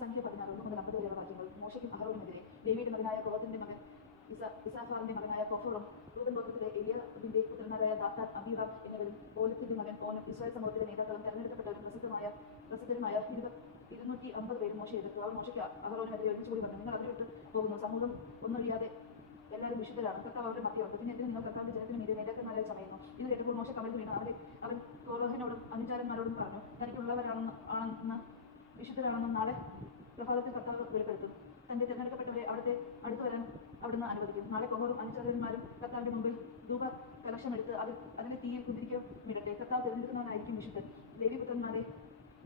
സംഖ്യ 16 1 മുതൽ 50 വരെയുള്ള വാക്യങ്ങൾ. മോശയ്ക്കും അഹരോനുമെതിരെ ലേവിയുടെ മകനായ കോഹത്തിന്റെ മകൻ ഇസാഖാറിന്റെ മകനായ കോഫറും റൂബൻ ഗോത്രത്തിലെ എലിയാബിന്റെ പുത്രന്മാരായ ദാത്താൻ, അബീറാം എന്നിവരും ഓലത്തിന്റെ മകൻ ഓനും ഇസ്രായേൽ സമൂഹത്തിലെ നേതാക്കളും തെരഞ്ഞെടുക്കപ്പെട്ടവരും പ്രസിദ്ധരുമായ 250 പേരും മോശയെ എതിർത്തു. അവർ മോശയ്ക്ക് അഹരോനുമെതിരെ ഒരുമിച്ച് കൂടി പറഞ്ഞു, നിങ്ങൾ അവരെ വിട്ട് പോകുന്നു, സമൂഹം ഒന്നൊഴിയാതെ എല്ലാവരും വിശുദ്ധരാണ്, കർത്താവ് അവരുടെ മധ്യമുണ്ട്, പിന്നെ എന്തിനും നിങ്ങൾ കർത്താവിന്റെ ജനത്തിന് മീതെ നേതാക്കന്മാരെ ചമയുന്നു. ഇത് കേട്ടപ്പോൾ മോശ കവലിൽ വീണു അവൻ കോറഹിനോടും അനുചാരന്മാരോടും പറഞ്ഞു, തനിക്കുള്ളവരാണെന്ന് വിശുദ്ധരാണെന്നും നാളെ പ്രഭാതത്തിൽ കർത്താവ് വെളിപ്പെടുത്തും. തന്റെ തിരഞ്ഞെടുക്കപ്പെട്ടവരെ അടുത്തു വരാൻ അവിടുന്ന് അനുവദിക്കും. നാളെ കോഹറും അനുചാരന്മാരും കർത്താവിന്റെ മുമ്പിൽ ധൂപ കലശമെടുത്ത് അതിനെ തീയിൽ കുന്തിരിക്കമിടട്ടെ. കർത്താവ് തിരഞ്ഞെടുക്കുന്നവനായിരിക്കും വിശുദ്ധൻ. ലേവിപുത്രന്മാരെ,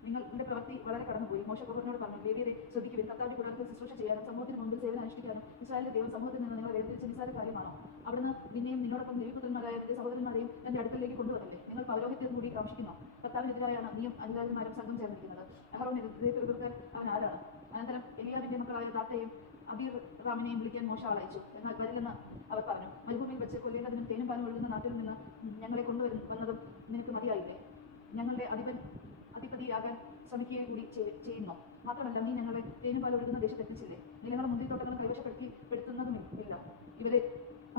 നിങ്ങളുടെ പ്രവൃത്തി വളരെ കടന്നുപോയി. മോശ കോഹറിനോട് പറഞ്ഞു, ലേവിയരെ ശ്രദ്ധിക്കുവിൻ, കർത്താവിന്റെ കൂടാരത്തിൽ ശുശ്രൂഷ ചെയ്യാനും സമൂഹത്തിന് മുമ്പിൽ സേവനം അനുഷ്ഠിക്കാനും ഇസ്രായേലിന്റെ ദൈവം സമൂഹത്തിൽ നിന്ന് നിങ്ങളെ വേർതിരിച്ച നിസ്സാര കാര്യമാണോ? അവിടുന്ന് നിന്നെയും നിന്നോടൊപ്പം ലേവിപുത്രന്മാരായ നിന്റെ സഹോദരന്മാരെയും തന്റെ അടുക്കലേക്ക് കൊണ്ടുവന്നില്ലേ? നിങ്ങൾ പൗരോഹിത്യത്തിൽ കൂടി കാക്ഷിക്കുന്നു. കർത്താവിനെതിരായാണ് നീയും അനുചാരന്മാരും സംഘം ചേർന്നിരിക്കുന്നത്. അഹറോനെതിരെ എതിർക്കാൻ അവൻ ആരാണ്? അനന്തരം എലിയാബിന്റെ മക്കളായ ദാത്തയെയും അബീറാമിനെയും വിളിക്കാൻ മോശ ആളയച്ചു. എന്നാൽ വരില്ലെന്ന് അവർ പറഞ്ഞു. മരുഭൂമിയിൽ വെച്ച് കൊല്ലേണ്ടതിനും തേനും പാലും ഒഴുകുന്ന നാട്ടിൽ നിന്ന് ഞങ്ങളെ കൊണ്ടുവന്നതും നിനക്ക് മതിയായില്ലേ? ഞങ്ങളുടെ അധിപതിയാകാൻ ശ്രമിക്കുകയും കൂടി ചെയ്യുന്നു. മാത്രമല്ല, നീ ഞങ്ങളെ തേനും പാലും ഒഴുകുന്ന ദേശത്ത് എത്തിച്ചില്ലേ? നിലങ്ങളും മുന്തിരിത്തോട്ടങ്ങളും കൈവശപ്പെടുത്തുന്നതുമില്ല. ഇവരെ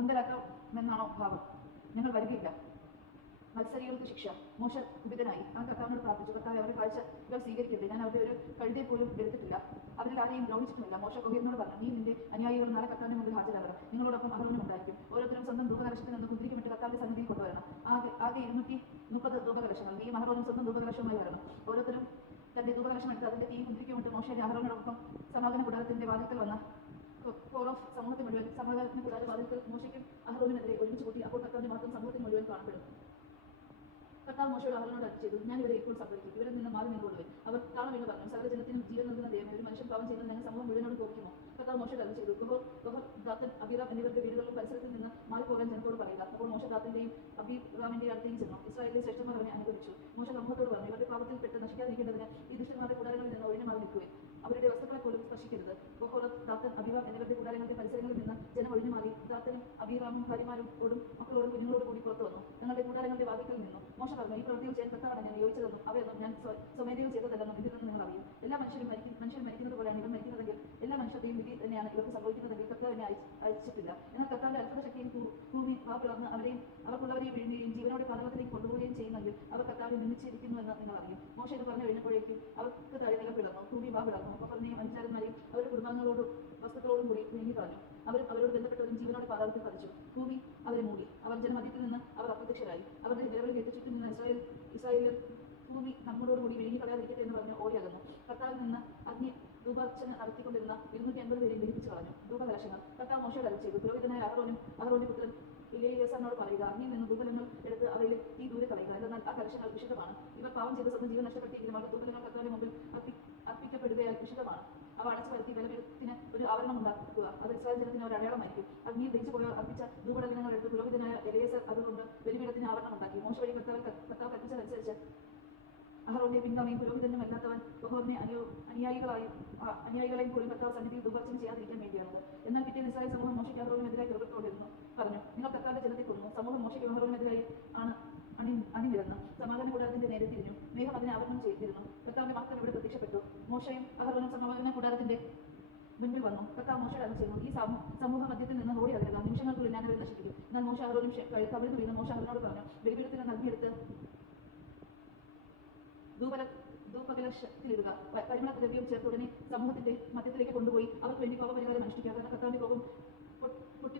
അന്തരാക്കാമെന്നാണോ ഭാവം? ഞങ്ങൾ വരികയില്ല. മത്സരികൾക്ക് ശിക്ഷ. മോശ കുപിതനായി അവൻ കർത്താവിനോട് പ്രാർത്ഥിച്ചു, കർത്താവ് അവരുടെ കാഴ്ച ഇവർ സ്വീകരിക്കരുത്. ഞാൻ അവരുടെ ഒരു കഴുതയെ പോലും എടുത്തിട്ടില്ല, അവരിൽ ആരെയും ദ്രോഹിച്ചിട്ടുമില്ല. മോശ കോഹറിനോട് പറഞ്ഞു, നീ നിന്റെ അനുയായികൾ നാളെ കർത്താവിന്റെ മുമ്പിൽ ഹാജരാകണം. നിങ്ങളോടൊപ്പം അഹരോനും ഉണ്ടായിരിക്കും. ഓരോരുത്തരും സ്വന്തം ധൂപകലശത്തിൽ നിന്ന് കുന്തിരിക്കമിട്ട് കർത്താവിന്റെ സന്നിധിയിൽ കൊണ്ടുവരണം. ആകെ 230 ധൂപകലശങ്ങൾ. നീയും അഹരോനും സ്വന്തം ധൂപകലശവുമായി വരണം. ഓരോരുത്തരും തന്റെ ധൂപകലശം എടുത്ത് അതിന്റെ തീ കുന്തിരിക്കമിട്ട് മോശയുടെ അഹരോനോടൊപ്പം സമാഗമന കൂടാരത്തിന്റെ വാതിൽക്കൽ വന്ന കോറോഫ് സമൂഹത്തിൽ മുഴുവൻ സമാഗമന കൂടാര വാതിൽക്കൽ മോശയ്ക്കും അഹരോനുമെതിരെ ഒരുമിച്ച് കൂട്ടി. അപ്പോൾ കർത്താവിന്റെ മാത്രം സമൂഹത്തിൽ മുഴുവൻ കാണപ്പെടും. കർത്താവ് മോശയോട് അഹരോനോട് അരുളിച്ചെയ്തു, ഞാൻ ഇവരെ ഇപ്പോൾ സംഭവിക്കും, ഇവരിൽ നിന്ന് മാറി നിന്നുകൊള്ളുവൻ. അവർ താളം വീണ് പറഞ്ഞു, സകല ജനത്തിനും ജീവൻ നൽകുന്ന ദൈവമേ, ഒരു മനുഷ്യൻ പാപം ചെയ്യുന്നത് ഞങ്ങൾ സമൂഹം മുഴുവനോട് കോപിക്കുമോ? കർത്താവ് മോശയോട് അരുളിച്ചെയ്തു, കോഹർ, ദാത്തൻ, അബീറാം എന്നിവരുടെ വീടുകളിലും പരിസരത്തിൽ നിന്ന് മാറിപ്പോകാൻ ജനത്തോട് പറയുക. അപ്പോൾ മോശ ദാത്തന്റെയും അബീറാമിന്റെയും അടുത്തേക്ക് ചെന്നു. ഇസ്രായേലിലെ ശ്രേഷ്ഠന്മാർ അവനെ അനുഗമിച്ചു. മോശ സമൂഹത്തോട് പറഞ്ഞു, ഇവരുടെ പാപത്തിൽ പെട്ട് നശിക്കാതിരിക്കേണ്ടതിന് ഈ ദുഷ്ടന്മാരുടെ കൂടാരങ്ങളിൽ നിന്ന് ഒഴിഞ്ഞു മാറി നിൽക്കുവിൻ. അവരുടെ വസ്തുക്കളെ പോലും സ്പർശിക്കരുത്. കോഹോർ, ദാത്തൻ, അബീറാം എന്നിവരുടെ കൂടാരങ്ങളുടെ പരിസരങ്ങളിൽ നിന്ന് ജനം ഒഴിഞ്ഞു മാറി ദാത്തനും അബീറാമും ഭാര്യമാരോടും മക്കളോടും കുഞ്ഞുങ്ങളോടും കൂടി പുറത്തു വന്നു. തങ്ങളുടെ കൂടാരങ്ങളുടെ വാതിൽക്കൽ നിന്നു. മോശ പറഞ്ഞു, ഈ പ്രവൃത്തിയിൽ ചെയ്യാൻ കർത്താവാണ് എന്നെ നിയോഗിച്ചതെന്നും അവയൊന്നും ഞാൻ സ്വമേധയിൽ ചെയ്തതല്ലെന്നും ഇതിൽ നിന്ന് നിങ്ങൾ അറിയും. എല്ലാ മനുഷ്യരും മരിക്കുന്നത് പോലെയാണ് ഇവർ മരിക്കുന്നതെങ്കിൽ, എല്ലാ മനുഷ്യത്തെയും വിധി തന്നെയാണ് ഇവർക്ക് സംഭവിക്കുന്നതെങ്കിൽ കർത്താവ് എന്നെ അയച്ചിട്ടില്ല. എന്നാൽ കർത്താവിന്റെ അത്ഭുത ശക്തിയും ഭൂമി പിളർന്ന് അവർക്കുള്ളവരെയും വിഴുങ്ങുകയും ജീവനോടെ പാതാളത്തിലേക്ക് കൊണ്ടുപോവുകയും ചെയ്യുന്നെങ്കിൽ അവർ കർത്താവിനെ നിന്ദിച്ചിരിക്കുന്നുവെന്ന് നിങ്ങൾ അറിയും. മോശ ഇത് പറഞ്ഞു കഴിഞ്ഞപ്പോഴേക്കും അവർക്ക് താഴെ നിലം പിളർന്നു, ഭൂമി പിളർന്നു. കൊഫറിനെയും അനുചാരന്മാരെയും അവരുടെ കുടുംബാംഗങ്ങളോടും വസ്തുക്കളോടും കൂടി വിഴുങ്ങി കളഞ്ഞു. അവരും അവരോട് ബന്ധപ്പെട്ടവരും ജീവനോടെ പാതാളത്തിൽ പതിച്ചു. ഭൂമി അവരെ മൂടി. അവർ ജനമധ്യത്തിൽ നിന്ന് അവർ അപ്രത്യക്ഷരായി. അവരുടെ നിലവിളി കേട്ട് ചുറ്റും നിന്ന് ഇസ്രായേലിൽ ഭൂമി നമ്മോടുകൂടി വിഴുങ്ങി കളയാതിരിക്കട്ടെ എന്ന് പറഞ്ഞ് ഓടിയകന്നു. കർത്താവിൽ നിന്ന് അഗ്നി ധൂപാർച്ചന നടത്തിക്കൊണ്ടിരുന്ന 250 പേരെയും ദഹിപ്പിച്ചു കളഞ്ഞു. ധൂപകലശങ്ങൾ. കർത്താവ് മോശയോട് അരുളിച്ചെയ്തു, പുരോഹിതനായ അഹരോന്റെ പുത്രൻ എലിയാസാറിനോട് പറയുക, അഗ്നിയിൽ നിന്ന് ധൂപകലങ്ങൾ എടുത്ത് അവയിലെ തീ ദൂരെ കളയുക. എന്നാൽ ആ കലശങ്ങൾ വിശുദ്ധമാണ്. ഇവർ പാപം ചെയ്ത് സ്വന്തം ജീവൻ നഷ്ടപ്പെട്ടിരിക്കുന്ന അവരുടെ ധൂപകലങ്ങൾ കർത്താവിന്റെ മുമ്പിൽ അർപ്പിക്കപ്പെടുകയാൽ വിശുദ്ധമാണ്. അവ അടച്ചു വരുത്തി ബലപീഠത്തിന് ഒരു ആവരണം ഉണ്ടാക്കുക. അത് ഇസ്രായേൽ ജനത്തിന് ഒരു അടയാളമായിരിക്കും. അഗ്നിയിൽ ദഹിച്ചു പോയ അർപ്പിച്ച ധൂപകലങ്ങൾ എടുത്ത് പുരോഹിതനായ എലിയാസാർ അതുകൊണ്ട് ബലിപീഠത്തിന് ആവരണം ഉണ്ടാക്കി. മോശ വഴി കർത്താവ് കൽപ്പിച്ചതനുസരിച്ച് അഹരോന്റെ പിൻഗാമിയും പുരോഹിതനും അല്ലാത്തവൻ കോഹറിനെ അനുയായികളെയും പോലും കർത്താവ് സന്നിധിയിൽ ധൂപാർച്ചന ചെയ്യാതിരിക്കാൻ വേണ്ടിയാണത്. എന്നാൽ പിറ്റേന്ന് ഇസ്രായേൽ സമൂഹം മോശയ്ക്ക് അഹരോനെതിരായി പ്രവൃത്തിക്കൊണ്ടിരുന്നു പറഞ്ഞു, നിങ്ങൾ കർത്താവിന്റെ ജനത്തെ കൊന്നു. സമൂഹം മോശയ്ക്ക് അഹരോനെതിരായി അണിനിരന്ന് സമാഗമന കൂടാരത്തിന്റെ നേരെ തിരിഞ്ഞു. മേഘം അതിനെ ആവരണം ചെയ്തിരുന്നു. കർത്താവിന്റെ മഹത്വം ഇവിടെ പ്രത്യക്ഷപ്പെട്ടു. മോശയും അഹരോനും സമാഗമന കൂടാരത്തിന്റെ മുൻപിൽ വന്നു. കർത്താവ് മോശയോട് അരുളിച്ചെയ്തു, ഈ സമൂഹ മധ്യത്തിൽ നിന്ന് ഓടി അകലുക, നിമിഷങ്ങൾക്കുള്ളിൽ ഞാൻ അവരെ നശിപ്പിക്കും. എന്നാൽ മോശ അഹരോനും കവിഴ്ന്നു വീണ്. മോശ അഹരോനോട് പറഞ്ഞു, ബലിപീഠത്തിൽ നിന്ന് അഗ്നിയെടുത്ത് ധൂപകലശത്തിലിടുക, പരിമളദ്രവ്യവും ചേർത്ത് ഉടനെ സമൂഹത്തിന്റെ മധ്യത്തിലേക്ക് കൊണ്ടുപോയി അവർക്ക് വേണ്ടി പാപപരിഹാരം അനുഷ്ഠിക്കുക. കാരണം കർത്താവിന്റെ കോപം പൊട്ടി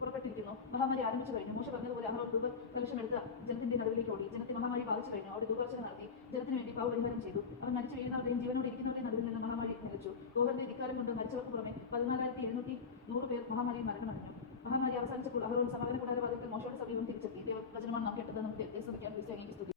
പുറപ്പെട്ടിരിക്കുന്നു. മഹാമാരി ആരംഭിച്ചു കഴിഞ്ഞു. മോശ പറഞ്ഞതുപോലെ അഹരോൻ ധൂപകലശം എടുത്ത് ജനത്തിന്റെ നടുവിലേക്ക് ഓടി. ജനത്തെ മഹാമാരി ബാധിച്ചു കഴിഞ്ഞു. അവിടെ ധൂപാർച്ചന നടത്തി ജനത്തിന് വേണ്ടി പാപപരിഹാരം ചെയ്തു. അവൻ മരിച്ചു വീഴുന്നവരുടെയും ജീവനോട് ഇരിക്കുന്നവരുടെയും നടുവിൽ നിന്ന് മഹാമാരി നിലച്ചു. കോഹറിന്റെ ധിക്കാരം കൊണ്ട് മരിച്ചവർക്ക് പുറമെ 14,700 പേർ മഹാമാരിയിൽ മരണമടഞ്ഞു. മഹാമാരി അവസാനിച്ചപ്പോൾ അഹരോൻ സമാഗമന കൂടാര വാതിൽക്കൽ മോശയുടെ സമീപം തിരിച്ചെത്തി. ദൈവവചനമാണ് നാം കേട്ടത്. നമുക്ക്